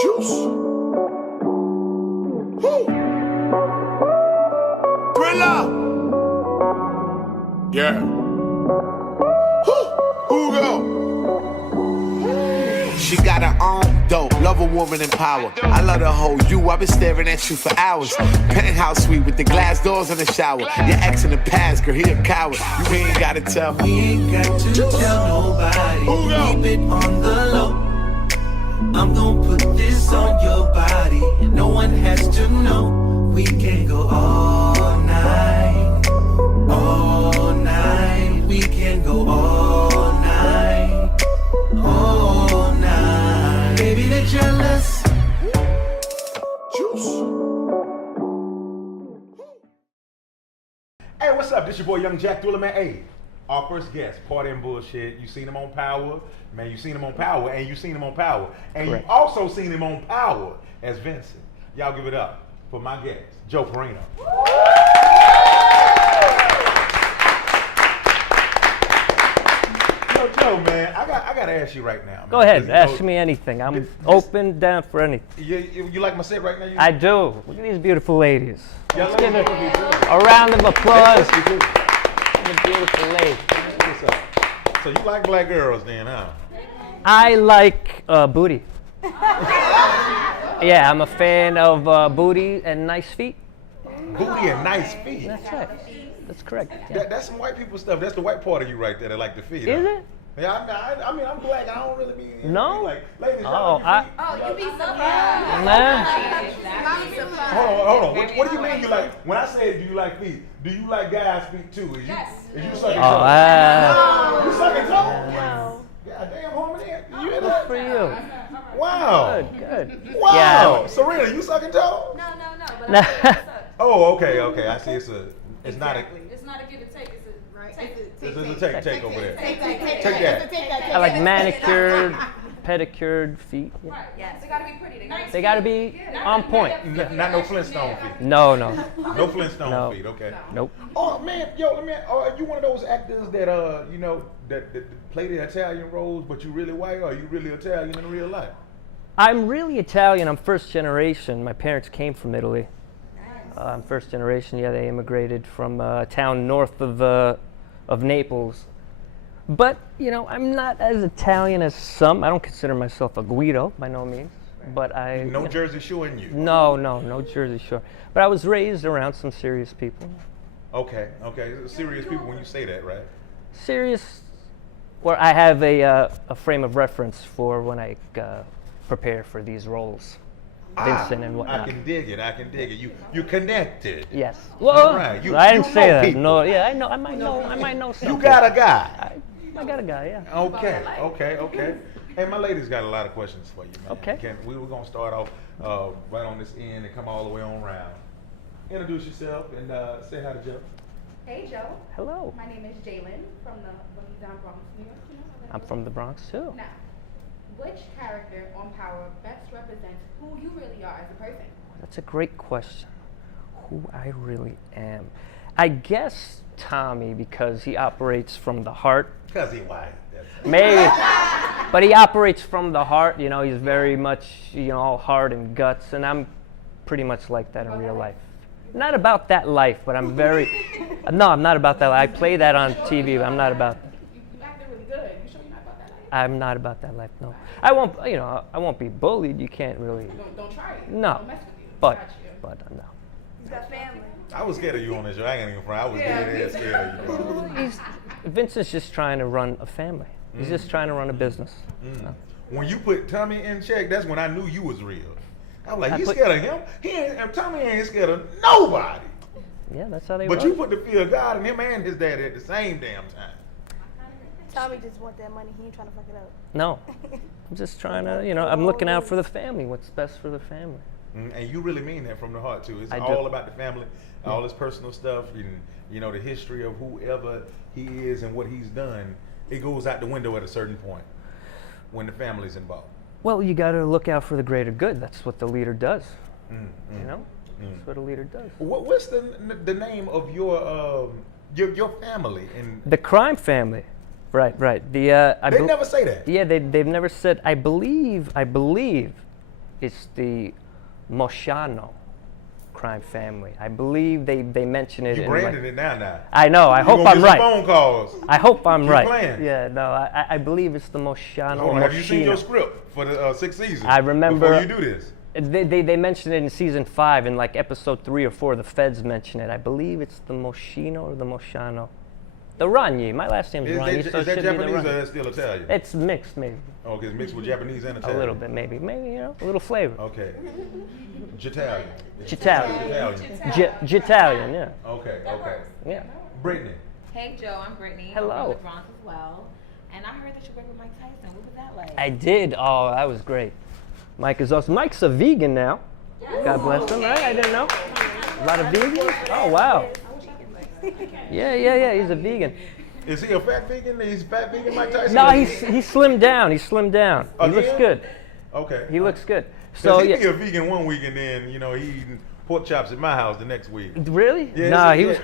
Juice. Woo. Thriller. Yeah. Who go? She got her own dope, love a woman in power. I love to hold you, I've been staring at you for hours. Penthouse suite with the glass doors in the shower. Your ex in the past, girl, he a coward. You ain't gotta tell. We ain't got to tell nobody. Who go? Keep it on the low. I'm gonna put this on your body, and no one has to know. We can go all night, all night. We can go all night, all night. Baby, they're jealous. Juice. Hey, what's up? This your boy Young Jack Thriller, man. Hey, our first guest, Party and Bullshit. You seen him on Power, man. You seen him on Power, and you seen him on Power, and Correct. you also seen him on Power as Vincent. Y'all give it up for my guest, Joe Perrino. Yo, Joe, man, I gotta ask you right now. Man, Go ahead, 'cause, ask me anything. I'm open, down for anything. You like my set right now? I do. Look at these beautiful ladies. Yeah, Let's give let it me do a round of applause Yes, you do. for the beautiful ladies. What's up? So you like black girls then, huh? I like booty. Yeah, I'm a fan of booty and nice feet. Booty and nice feet. That's right. That's correct. Yeah. That's some white people stuff. That's the white part of you right there that like the feet. Is huh? it? Yeah, I mean, I'm black. I don't really be. No? Like, ladies, Oh, y'all like your feet? Oh, you be surprised. Nah. Hold on. What do you mean you like? When I say do you like feet, do you like guys' feet too? Is you, Yes. Is you sucking Oh, toes? You sucking toes? No. God damn, homie. You hear Good that? for you. Wow. Good. Wow. Yeah. Serena, you sucking toes? No, but Nah. Oh, okay. I see. It's not a. it's not a give and take. It's a right. This is a take over there. Take that. I like manicured, pedicured feet. Yeah. Right. Yes. They gotta be pretty. They gotta be on point. Not no Flintstone feet. No. No Flintstone No. feet. Okay. Nope. Oh man, are you one of those actors that that play the Italian roles, but you really white, or are you really Italian in real life? I'm really Italian. I'm first generation. My parents came from Italy. I'm first generation. Yeah, they immigrated from a town north of Naples. But I'm not as Italian as some. I don't consider myself a Guido by no means. But I No Jersey Shore in you. no Jersey Shore. But I was raised around some serious people. Okay. Serious people when you say that, right? Serious, where I have a frame of reference for when I prepare for these roles, Vincent and whatnot. I can dig it. You connected. Yes. Well, All right. I didn't you say know that. people. No. Yeah, I know. I might know something. You got a guy. I got a guy. Yeah. Okay. Hey, my ladies got a lot of questions for you, man. Okay. We were gonna start off right on this end and come all the way on around. Introduce yourself and say hi to Joe. Hey Joe. Hello. My name is Jalen from the down Bronx, New York. I'm from the Bronx too. Now, which character on Power best represents who you really are as a person? That's a great question. Who I really am. I guess Tommy, because he operates from the heart. Cause he white. Maybe, but he operates from the heart. He's very much all heart and guts, and I'm pretty much like that in real life. Not about that life, but I'm very. No, I'm not about that life. I play that on TV, but I'm not about. You acted really good. You sure you're not about that life? I'm not about that life. No, I won't. I won't be bullied. You can't really. Don't try it. No, Don't mess with you. but Got you. no. You got family. I was scared of you on this show. I ain't even front. I was dead ass scared of you. Vincent's just trying to run a family. He's just trying to run a business. When you put Tommy in check, that's when I knew you was real. I was like, I you put- scared of him? Tommy ain't scared of nobody. Yeah, that's how they But run. you put the fear of God in him and his daddy at the same damn time. Tommy just want that money. He ain't trying to fuck it up. No, I'm just trying to. I'm looking out for the family. What's best for the family. And you really mean that from the heart too. It's I do. all about the family, all his personal stuff, and the history of whoever he is and what he's done. It goes out the window at a certain point when the family's involved. Well, you got to look out for the greater good. That's what the leader does. That's what a leader does. What's the name of your family? And The crime family. Right. The They never say that. Yeah, they've never said. I believe it's the Mosciano crime family. I believe they mention it. You in branded it now. I know. I You hope gonna I'm get right. some phone calls. I hope I'm Keep right. playing. Yeah, no, I believe it's the Mosciano. Hold on, have you seen Moschino. your script for the sixth season? I remember. Before you do this. They mentioned it in season 5 in like episode 3 or 4. The feds mention it. I believe it's the Moschino or the Mosciano. The Ragni. My last name's Ragni, Is so it that should be the Japanese or Ragni. that's still Italian? It's mixed, maybe. Okay, it's mixed with Japanese and Italian. A little bit, maybe, a little flavor. Okay. Jitalian. Jitalian. Jitalian. Jitalian, yeah. Okay. Yeah. Brittany. Hey Joe, I'm Brittany. Hello. I'm from the Bronx as well. And I heard that you work with Mike Tyson. What was that like? I did. Oh, that was great. Mike is awesome. Mike's a vegan now. God bless him, right? I didn't know. A lot of vegans? Oh, wow. Yeah. He's a vegan. Is he a fat vegan? He's fat vegan, Mike Tyson? No, he slimmed down. He looks Again? good. Okay. He looks good. So So he yeah. be a vegan one week and then he eating pork chops at my house the next week. Really? Yeah, Nah, yeah.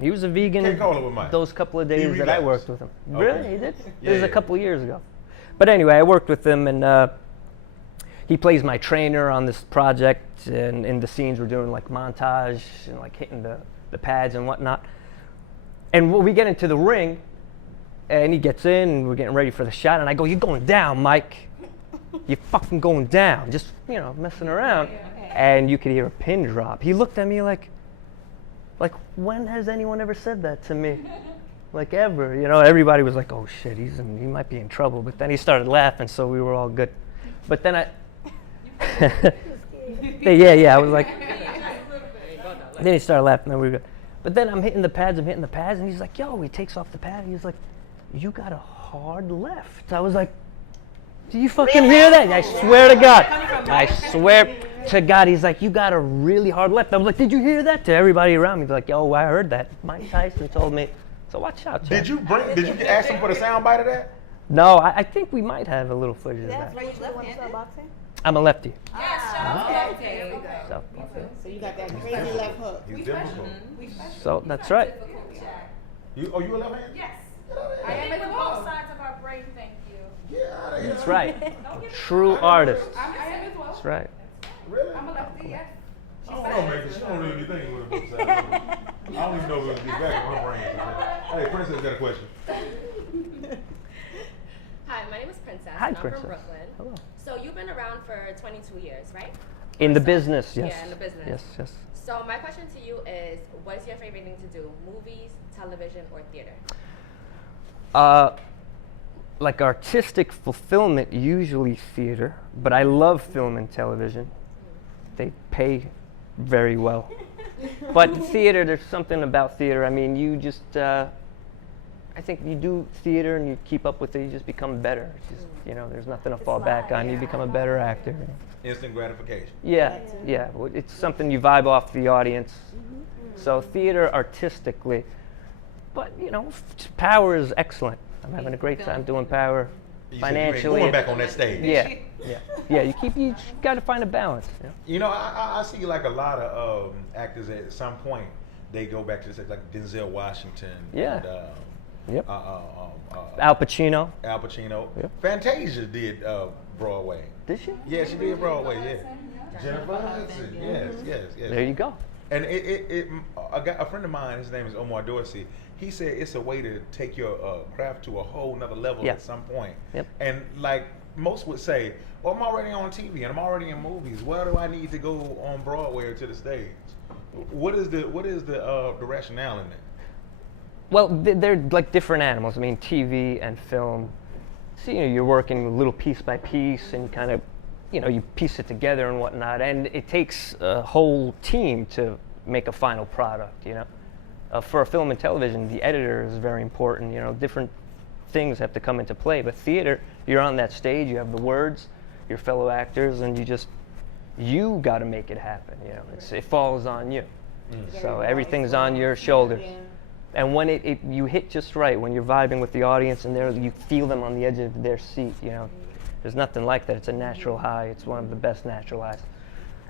he was a vegan. Can't call it with Mike. Those couple of He days that I relapsed. worked with him. Okay. Really? He did? Yeah, It was a yeah. couple of years ago. But anyway, I worked with him, and he plays my trainer on this project. And in the scenes, we're doing like montage and like hitting the pads and whatnot. And we get into the ring, and he gets in, and we're getting ready for the shot. And I go, "You're going down, Mike. You're fucking going down." Just messing around. And you could hear a pin drop. He looked at me like, when has anyone ever said that to me? Like ever, everybody was like, "Oh shit, he might be in trouble." But then he started laughing, so we were all good. But then yeah, I was like, then he started laughing, then we were good. But then I'm hitting the pads, and he's like, "Yo," he takes off the pad, and he's like, "You got a hard left." I was like, "Do you fucking hear that?" I swear to God. I swear to God, he's like, "You got a really hard left." I was like, "Did you hear that?" To everybody around me, they're like, "Yo, I heard that. Mike Tyson told me." So watch out, Chad. Did you ask him for the sound bite of that? No, I think we might have a little footage of that. That's why you want to start boxing? I'm a lefty. So, So you got that crazy left hook. He's difficult. so that's right. You a left hand? Yes. I am as well. Sides of our brain, thank you. Yeah. That's right. True artist. I am as well. That's right. Really? I'm a lefty, yes. I don't know, man, 'cause she don't really be thinking with her both sides. I don't even know if it'll be back in her brain. Hey, Princess got a question. Hi, my name is Princess. Hi, and I'm Princess. from Brooklyn. Hello. So you've been around for 22 years, right? In the So- business, yes. Yeah, in the business. Yes. So my question to you is, what is your favorite thing to do? Movies, television, or theater? Like artistic fulfillment, usually theater, but I love film and television. They pay very well. But theater, there's something about theater. I mean, you just, I think you do theater and you keep up with it, you just become better. It's just, there's nothing to fall back on. You become a better actor. Instant gratification. Yeah. Well, it's something you vibe off the audience. So theater artistically, but power is excellent. I'm having a great time doing power. You Financially, going back on that stage. Yeah. You got to find a balance. I see like a lot of actors at some point they go back to this, like Denzel Washington. Yeah. And, Yep. Al Pacino. Al Pacino. Yep. Fantasia did Broadway. Did she? Yeah, she did Broadway. Yeah. Jennifer Hudson. Yes. There you go. And a friend of mine, his name is Omar Dorsey. He said it's a way to take your craft to a whole nother level Yeah. at some point. Yep. And like most would say, well, I'm already on TV and I'm already in movies. Why do I need to go on Broadway or to the stage? What is the rationale in that? Well, they're like different animals. I mean, TV and film. So, you're working little piece by piece and kind of, you piece it together and whatnot. And it takes a whole team to make a final product, For a film and television, the editor is very important. Different things have to come into play. But theater, you're on that stage, you have the words, your fellow actors, and you got to make it happen. It falls on you. So everything's on your shoulders. And when you hit just right, when you're vibing with the audience and you feel them on the edge of their seat, there's nothing like that. It's a natural high. It's one of the best natural highs.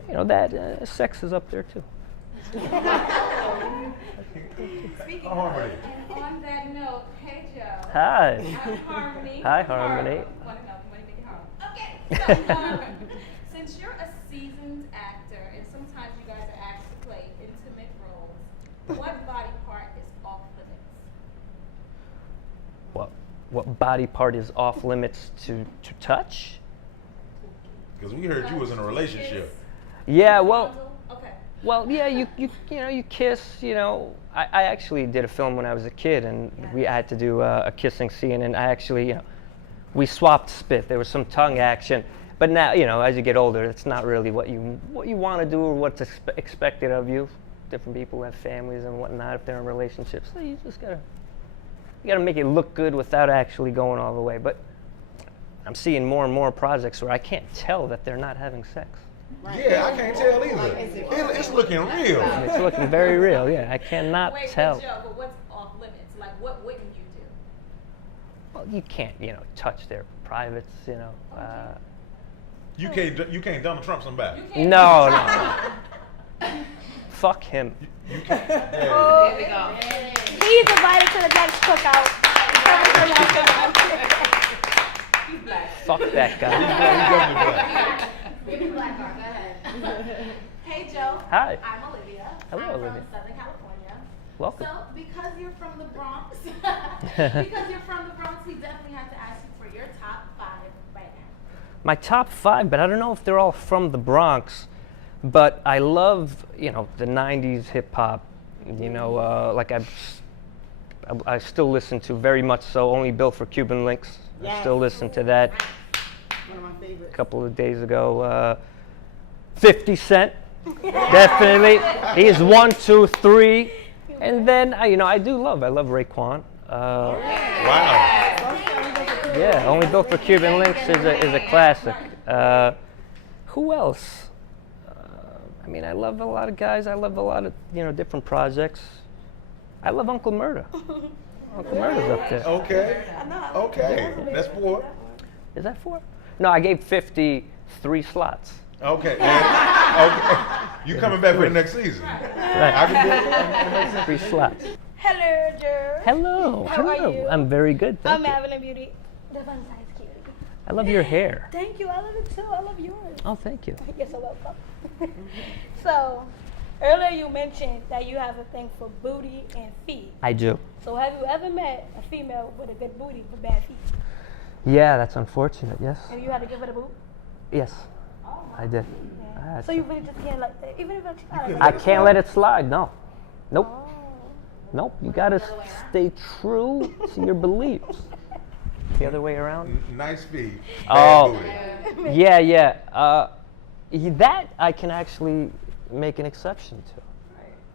That sex is up there too. Harmony. On that note, hey Joe. Hi. I'm Harmony. Hi, Harmony. Want to know? Want to make it hard? Okay. So, since you're a seasoned actor, and sometimes you guys are asked to play intimate roles, what body part is off limits? What body part is off limits to touch? Because we heard you was in a relationship. Yeah, well, Okay. well, yeah, you know, you kiss, you know. I actually did a film when I was a kid, and we had to do a kissing scene, and I actually, you know, we swapped spit. There was some tongue action, but now, you know, as you get older, it's not really what you want to do or what's expected of you. Different people have families and whatnot if they're in relationships, so you just gotta make it look good without actually going all the way. But I'm seeing more and more projects where I can't tell that they're not having sex. Yeah, I can't tell either. It's looking real. It's looking very real. Yeah, I cannot Wait, tell. Joe, but what's off limits? Like, what wouldn't you do? Well, you can't, you know, touch their privates, you know. You can't Donald Trump somebody. No. Fuck him. You can't. Oh, There we go. he's invited to the next cookout. He's black. Fuck that guy. He's definitely black. Give me the black card. Go ahead. Hey Joe. Hi. I'm Olivia. Hello, I'm Olivia. from Southern California. Welcome. So, because you're from the Bronx, we definitely have to ask you for your top 5 right now. My top 5, but I don't know if they're all from the Bronx. But I love, you know, the 90s hip hop. You know, like I still listen to very much so Only Built for Cuban Links. I still listen to that. One of my favorites. A couple of days ago, 50 Cent, definitely. He's 1, 2, 3. And then, I love Raekwon. Wow. Yeah, Only Built for Cuban Links is a classic. Who else? I mean, I love a lot of guys. I love a lot of, you know, different projects. I love Uncle Murda. Uncle Murda's up there. Okay. Okay. That's 4. Is that 4? No, I gave 50 3 slots. Okay. Okay. You coming back for the next season? Right. I can do it for the next 3 slots. Hello, Joe. Hello. How are Hello. you? I'm very good. I'm Thank you. Evelyn Beauty. The fun size cutie. I love your hair. Thank you. I love it too. I love yours. Oh, thank you. You're so welcome. So, earlier you mentioned that you have a thing for booty and feet. I do. So, have you ever met a female with a good booty but bad feet? Yeah, that's unfortunate. Yes. And you had to give it a boot? Yes. I did. Yeah. So you really just can't let, even if it's I can't let it slide. No. Nope. Oh. Nope. You gotta stay true to your beliefs. The other way around. Nice feet. Oh. Bad booty. Yeah. That I can actually make an exception to.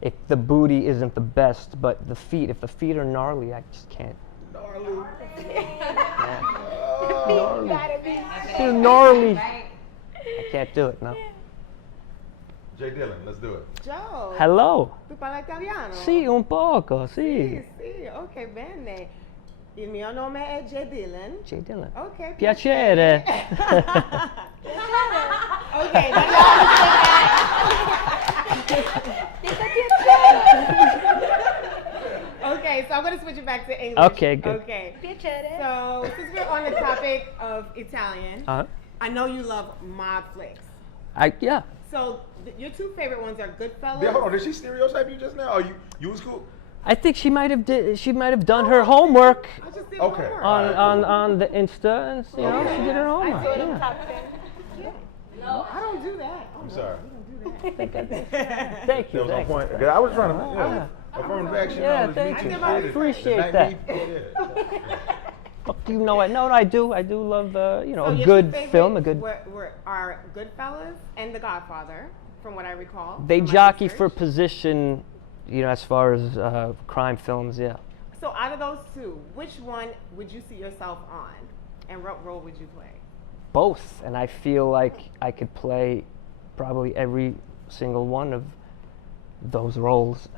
If the booty isn't the best, but the feet, if the feet are gnarly, I just can't. Gnarly. You gotta be. Too gnarly. I can't do it, no. Jay Dillon, let's do it. Joe. Hello. Tu parla italiano? Sì, un poco, Sì, sì. sì, ok, bene. Il mio nome è Jay Dillon. Jay Dillon. Ok. Piacere. Okay. Okay, so I'm going to switch it back to English. Okay, good. Okay. Piacere. So, since we're on the topic of Italian, Uh-huh. I know you love mob flicks. Yeah. So, your 2 favorite ones are Goodfellas. Yeah, hold on, did she stereotype you just now? Or you was cool? I think she might have done her homework I just did Okay. homework. on the Insta, and you know, she did her homework. So the Yeah. top 10. I don't do that. I'm sorry. Thank That you. was on Thank you. point. 'Cause I was trying to, affirmative action. Yeah, knowledge, thank me you. too. I Shit, appreciate the night that. me- yeah. Fuck, you know what? No, I do. I do love you know, So a your good 2 favorites film, a good. are Goodfellas and The Godfather, from what I recall. They from my jockey for research. position, you know, as far as crime films. Yeah. So out of those 2, which one would you see yourself on, and what role would you play? Both, and I feel like I could play probably every single one of those roles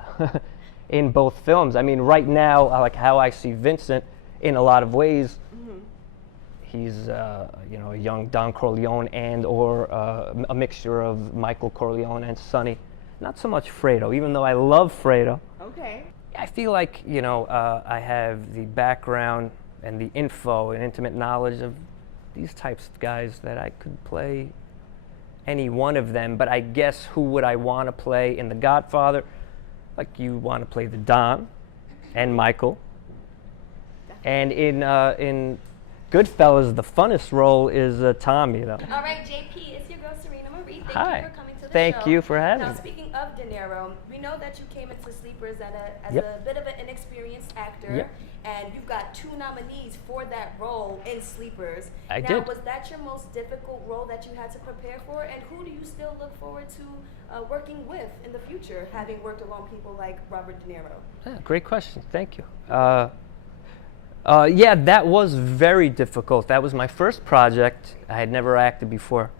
in both films. I mean, right now, like how I see Vincent in a lot of ways, he's you know, a young Don Corleone and or a mixture of Michael Corleone and Sonny. Not so much Fredo, even though I love Fredo. Okay. I feel like, you know, I have the background and the info and intimate knowledge of these types of guys that I could play any one of them. But I guess who would I want to play in The Godfather? Like, you want to play the Don and Michael. And in Goodfellas, the funnest role is Tommy, though. All right, JP, it's your girl Serena Marie. Thank Hi. you for coming to the show. Thank you for having Now, me. speaking of DeNiro, we know that you came into Sleepers as Yep. a bit of an inexperienced actor, Yep. and you've got 2 nominees for that role in Sleepers. I now, did. was that your most difficult role that you had to prepare for, and who do you still look forward to working with in the future, having worked along people like Robert De Niro? Yeah, great question. Thank you. Yeah, that was very difficult. That was my first project. I had never acted before.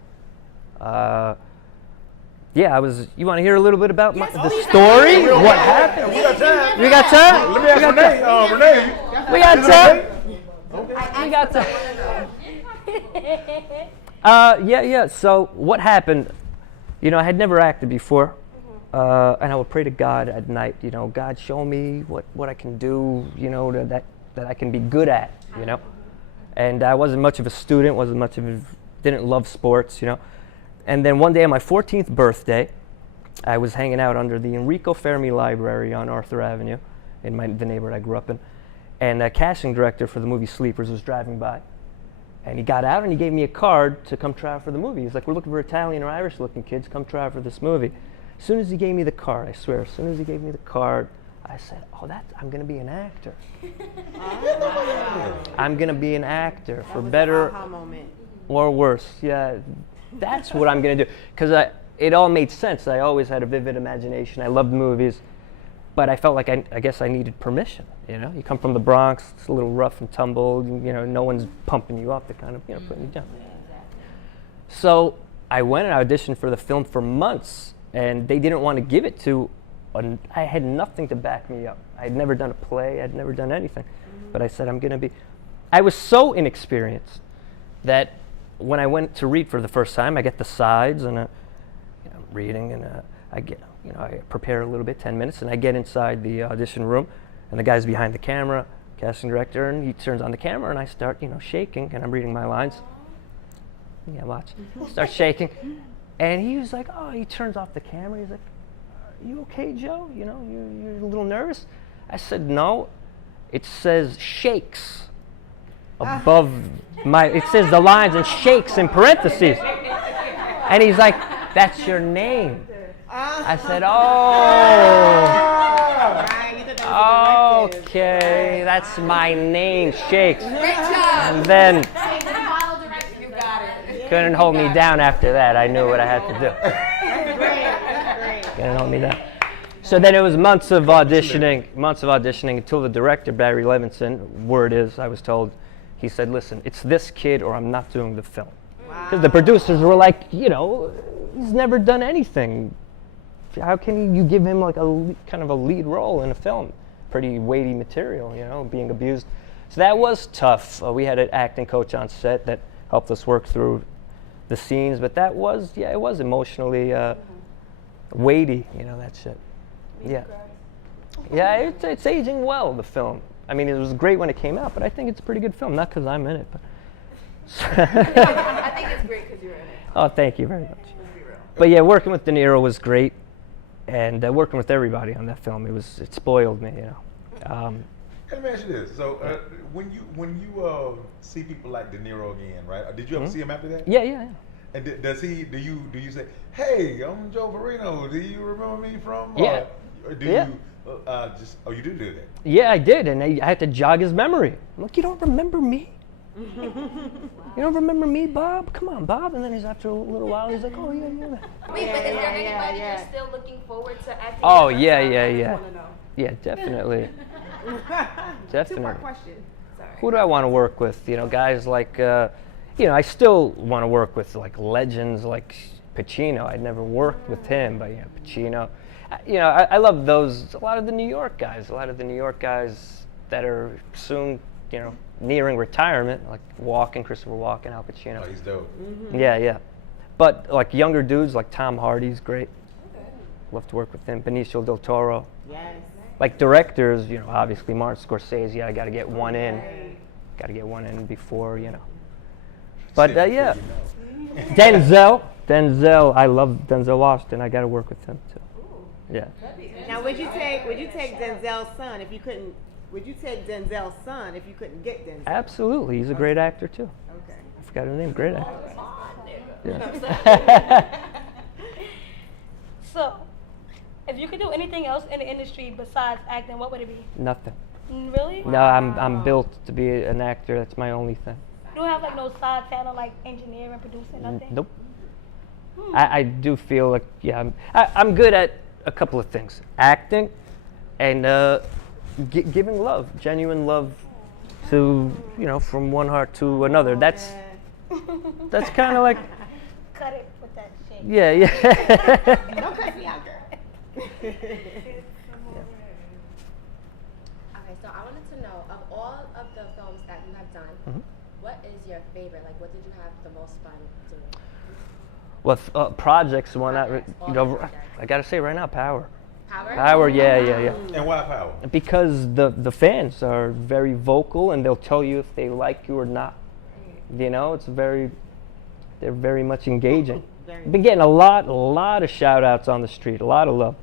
Yeah, I was. You want to hear a little bit about the story? What happened? We got time. We got time? Let me ask Renee. Renee. We got time? We got time. Yeah. So what happened? You know, I had never acted before, and I would pray to God at night. You know, God, show me what I can do. You know, that I can be good at. You know, and I wasn't much of a student. Didn't love sports. You know, and then one day on my 14th birthday, I was hanging out under the Enrico Fermi Library on Arthur Avenue, in the neighborhood I grew up in, and a casting director for the movie Sleepers was driving by. And he got out and he gave me a card to come try out for the movie. He's like, we're looking for Italian or Irish looking kids, come try out for this movie. As soon as he gave me the card, I swear, as soon as he gave me the card, I said, I'm gonna be an actor. I'm gonna be an actor, for better or worse. Yeah, that's what I'm gonna do. Because it all made sense. I always had a vivid imagination. I loved movies. But I felt like I guess I needed permission, you know? You come from the Bronx, it's a little rough and tumble, you know, no one's pumping you up, they're kind of, you know, putting you down. So I went and auditioned for the film for months, and they didn't want to give it to, I had nothing to back me up. I had never done a play, I'd never done anything. But I said, I was so inexperienced that when I went to read for the first time, I get the sides, and I'm reading, and I prepare a little bit, 10 minutes, and I get inside the audition room, and the guy's behind the camera, casting director, and he turns on the camera, and I start, shaking, and I'm reading my lines. Yeah, watch. Start shaking, and he was like, he turns off the camera. He's like, "Are you okay, Joe? You're a little nervous?" I said, "No. It says shakes above it says the lines and shakes in parentheses." And he's like, "That's your name." I said, okay, that's my name, Shakes. Great job. And then You got it. couldn't hold me down after that. I knew what I had to do. That's great. Couldn't hold me down. So then it was months of auditioning until the director, Barry Levinson, word is, I was told, he said, listen, it's this kid or I'm not doing the film. Because the producers were like, he's never done anything. How can you give him like kind of a lead role in a film? Pretty weighty material, being abused. So that was tough. We had an acting coach on set that helped us work through the scenes, but that was, it was emotionally weighty, that shit. Yeah. Yeah, it's aging well, the film. I mean, it was great when it came out, but I think it's a pretty good film. Not because I'm in it, but. I think it's great because you're in it. Oh, thank you very much. But yeah, working with De Niro was great, and working with everybody on that film, it spoiled me, Let me ask you this: so when you see people like De Niro again, right? Did you ever see him after that? Yeah. And do you say, "Hey, I'm Joe Perrino. Do you remember me from?" Yeah. Or do Yeah. you do that? Yeah, I did, and I had to jog his memory. I'm like, you don't remember me? You don't remember me, Bob? Come on, Bob. And then after a little while, he's like, oh, yeah. Wait, but is there anybody you're still looking forward to acting? Oh, with? yeah. I just wanna know. Yeah, definitely. Definitely. Two-part question. Sorry. Who do I want to work with? Guys like, I still want to work with like legends like Pacino. I'd never worked with him, but Pacino. I love those. A lot of the New York guys that are soon, nearing retirement, like Christopher Walken, Al Pacino. Oh, he's dope. Mm-hmm. Yeah. But like younger dudes, like Tom Hardy's great. Love to work with him. Benicio del Toro. Yes. like directors, you know, obviously Martin Scorsese, I got to get one in. Got to get one in before, you know. But yeah, Denzel, I love Denzel Washington. I got to work with him too. Yeah. Now, would you take Denzel's son if you couldn't? Would you take Denzel's son if you couldn't get Denzel? Absolutely, he's a great actor too. Okay. I forgot his name. Great actor. Yeah. So, if you could do anything else in the industry besides acting, what would it be? Nothing. Really? No, I'm built to be an actor. That's my only thing. You don't have like no side talent like engineering, producing, nothing? Nope. I do feel like, yeah, I'm good at a couple of things. Acting and giving love, genuine love to, you know, from one heart to another. That's kind of like... Cut it with that shit. Yeah. Don't cut me out, girl. Okay, so I wanted to know, of all of the films that you have done, what is your favorite? Like, what did you have the most fun doing? Well, projects, one out, you know, I gotta say right now, Power. Power? Yeah. And why Power? Because the fans are very vocal and they'll tell you if they like you or not. You know, they're very much engaging. Been getting a lot of shout outs on the street, a lot of love.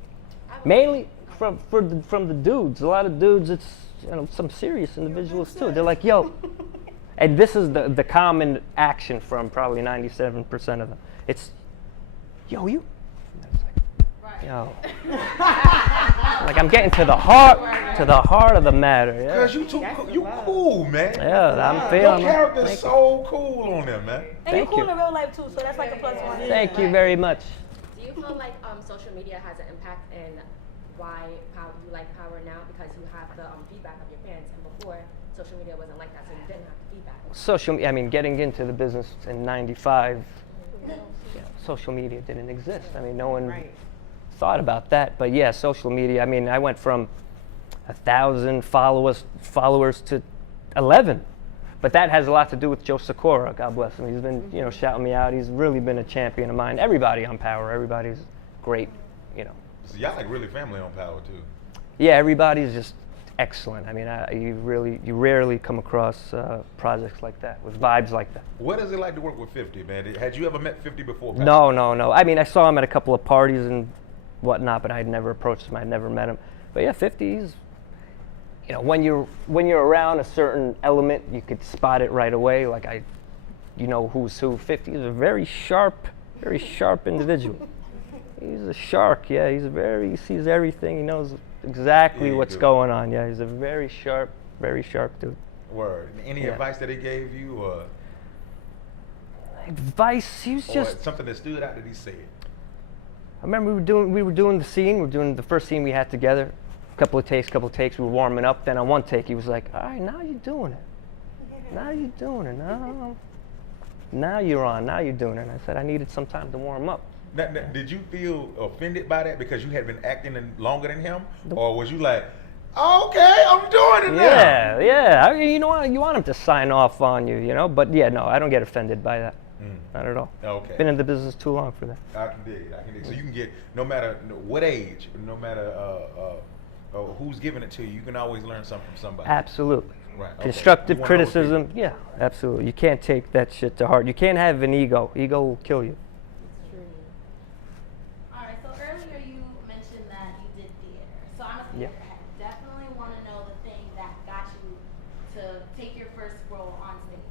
Mainly from the dudes. A lot of dudes, it's, you know, some serious individuals too. They're like, yo, and this is the common action from probably 97% of them. It's, yo, you. Yo. Like, I'm getting to the heart of the matter. Yeah. Cause you cool, man. Yeah, I'm feeling. Your character's so cool on them, man. And you're cool in real life too, so that's like a plus one. Thank you very much. Do you feel like social media has an impact in why you like Power now? Because you have the feedback of your fans, and before, social media wasn't like that, so you didn't have the feedback. I mean, getting into the business in '95, social media didn't exist. I mean, no one thought about that. But yeah, social media. I mean, I went from 1,000 followers to 11. But that has a lot to do with Joe Sikora, God bless him. He's been, you know, shouting me out. He's really been a champion of mine. Everybody on Power, everybody's great, you know. So y'all like really family on Power too. Yeah, everybody's just excellent. I mean, you rarely come across projects like that with vibes like that. What is it like to work with 50, man? Had you ever met 50 before Power? No. I mean, I saw him at a couple of parties and whatnot, but I'd never approached him. I'd never met him. But yeah, 50's. You know, when you're around a certain element, you could spot it right away. Like you know who's who. 50 is a very sharp individual. He's a shark. Yeah, he sees everything. He knows exactly what's going on. Yeah, he's a very sharp dude. Word. Any advice that he gave you, or advice? He was just something that stood out that he said. I remember we were doing the scene. We were doing the first scene we had together. Couple of takes, we were warming up. Then on one take, he was like, all right, now you're doing it. Now you're doing it. Now you're on. Now you're doing it. And I said, I needed some time to warm up. Now, did you feel offended by that because you had been acting longer than him? Or was you like, okay, I'm doing it now? Yeah. I mean, you know what? You want him to sign off on you, you know? But yeah, no, I don't get offended by that. Not at all. Okay. Been in the business too long for that. I can dig it. So you can get, no matter what age, no matter who's giving it to you, you can always learn something from somebody. Absolutely. Right. Okay. Constructive criticism, yeah, absolutely. You can't take that shit to heart. You can't have an ego. Ego will kill you. It's true. All right, so earlier you mentioned that you did theater. So I'm a theater head. Definitely want to know the thing that got you to take your first role on stage.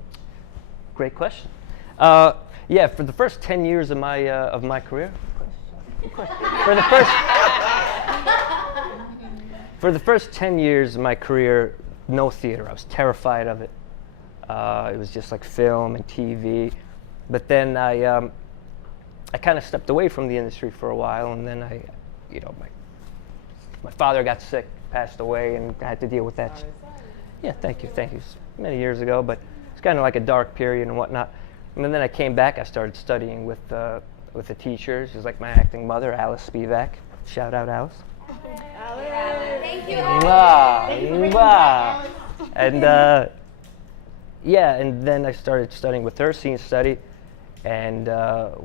Great question. Yeah, for the first 10 years of my career, for the first 10 years of my career, no theater. I was terrified of it. It was just like film and TV. But then I kind of stepped away from the industry for a while, and then my father got sick, passed away, and I had to deal with that. Yeah, thank you. It's many years ago, but it's kind of like a dark period and whatnot. And then I came back. I started studying with the teachers. She's like my acting mother, Alice Spivak. Shout out, Alice. Thank you. And and then I started studying with her, scene study, and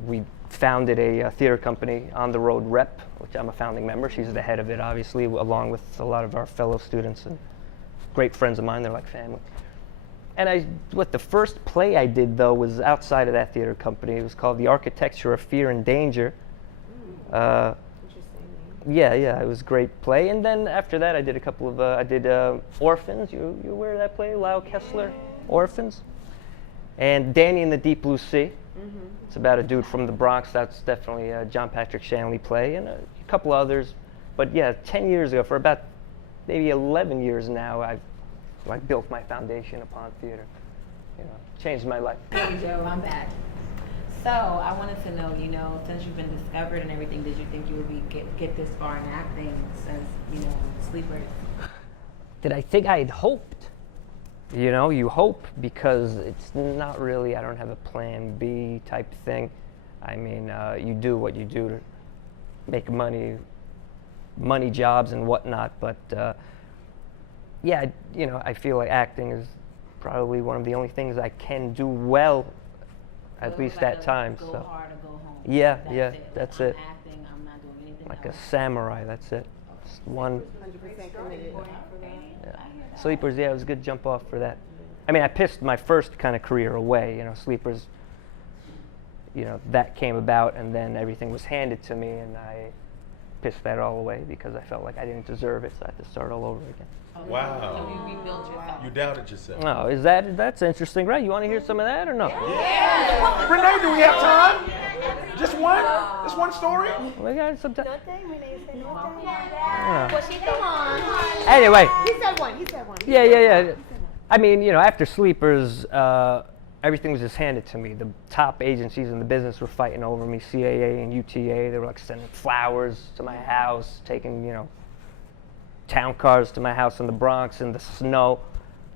we founded a theater company, On the Road Rep, which I'm a founding member. She's the head of it, obviously, along with a lot of our fellow students and great friends of mine. They're like family. And the first play I did, though, was outside of that theater company. It was called The Architecture of Fear and Danger. Yeah, it was a great play. And then after that, I did a couple of, I did Orphans. You aware of that play? Lyle Kessler, Orphans. And Danny in the Deep Blue Sea. It's about a dude from the Bronx. That's definitely a John Patrick Shanley play. And a couple others. But yeah, 10 years ago, for about maybe 11 years now, I built my foundation upon theater. You know, changed my life. Hey Joe, I'm back. So I wanted to know, you know, since you've been discovered and everything, did you think you would get this far in acting since, you know, Sleepers? Did I think I had hoped? You know, you hope because it's not really, I don't have a plan B type thing. I mean, you do what you do to make money jobs and whatnot, but yeah, you know, I feel like acting is probably one of the only things I can do well, at least that time. Go so hard or go home. That's I'm it. acting, I'm not doing anything Like else. a samurai, that's it. Just one. 100% committed. Yeah. Sleepers, yeah, it was a good jump off for that. I mean, I pissed my first kind of career away, you know, Sleepers, you know, that came about and then everything was handed to me and I pissed that all away because I felt like I didn't deserve it, so I had to start all over again. Wow. So you rebuilt yourself. You doubted yourself. Oh, that's interesting, right? You want to hear some of that or no? Yeah. Renee, do we have time? Just one? Just one story? We got some time. Anyway. Anyway. He said one. Yeah. I mean, you know, after Sleepers, everything was just handed to me. The top agencies in the business were fighting over me, CAA and UTA. They were like sending flowers to my house, taking, you know, town cars to my house in the Bronx in the snow,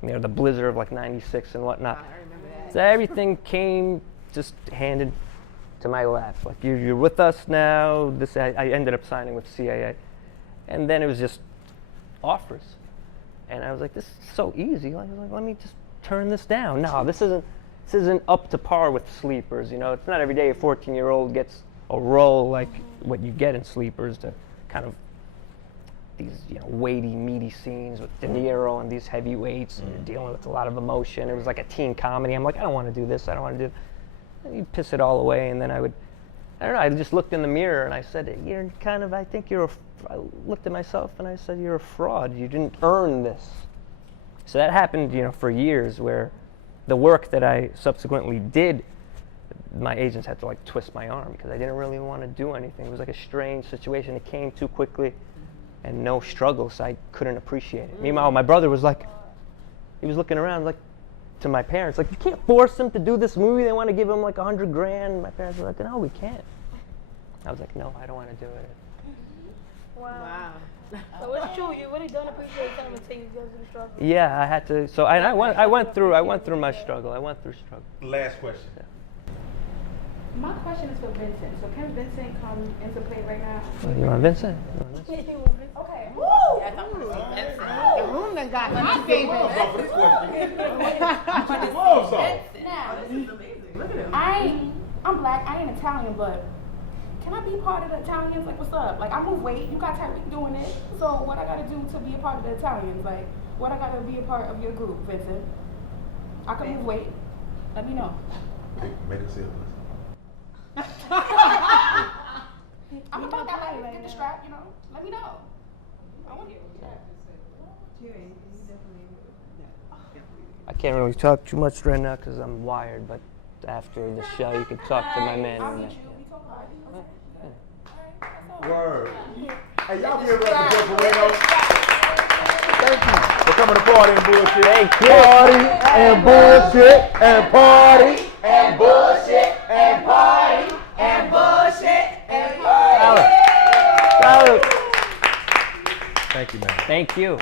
you know, the blizzard of like '96 and whatnot. I remember that. So everything came just handed to my lap. Like, you're with us now. I ended up signing with CAA. And then it was just offers. And I was like, this is so easy. Like, let me just turn this down. No, this isn't up to par with Sleepers. You know, it's not every day a 14-year-old gets a role like what you get in Sleepers, to kind of these, you know, weighty, meaty scenes with DeNiro and these heavyweights, and you're dealing with a lot of emotion. It was like a teen comedy. I'm like, I don't want to do this. I don't want to do. And you piss it all away, and then I don't know. I just looked in the mirror and I said, you're kind of. I think you're. I looked at myself and I said, you're a fraud. You didn't earn this. So that happened, you know, for years, where the work that I subsequently did, my agents had to like twist my arm because I didn't really want to do anything. It was like a strange situation. It came too quickly and no struggle, so I couldn't appreciate it. Meanwhile, my brother was like, he was looking around like to my parents, like, you can't force him to do this movie. They want to give him like $100,000. My parents were like, no, we can't. I was like, no, I don't want to do it. Wow. So it's true. You really don't appreciate something until you go through struggle. Yeah, I had to. So I went through my struggle. I went through struggle. Last question. Yeah. My question is for Vincent. So can Vincent come into play right now? You want Vincent? Okay. Woo! Yes, I'm gonna see Vincent. The room done got hot, baby. Now, I'm black. I ain't Italian, but can I be part of the Italians? Like, what's up? Like, I move weight. You got Tyreek doing it. So what I gotta do to be a part of the Italians? Like, what I gotta be a part of your group, Vincent? I can move weight. Let me know. Make it simple. I'm about that life. Get the strap, you know. Let me know. I want you. I can't really talk too much right now because I'm wired, but after the show, you can talk to my man. I'll meet you. We talk about it. Word. Hey, y'all give it up for Perrino. Thank you for coming to Party and Bullshit. Thank you. Party and bullshit and party and bullshit and party and bullshit and party. Salud. Thank you, man. Thank you.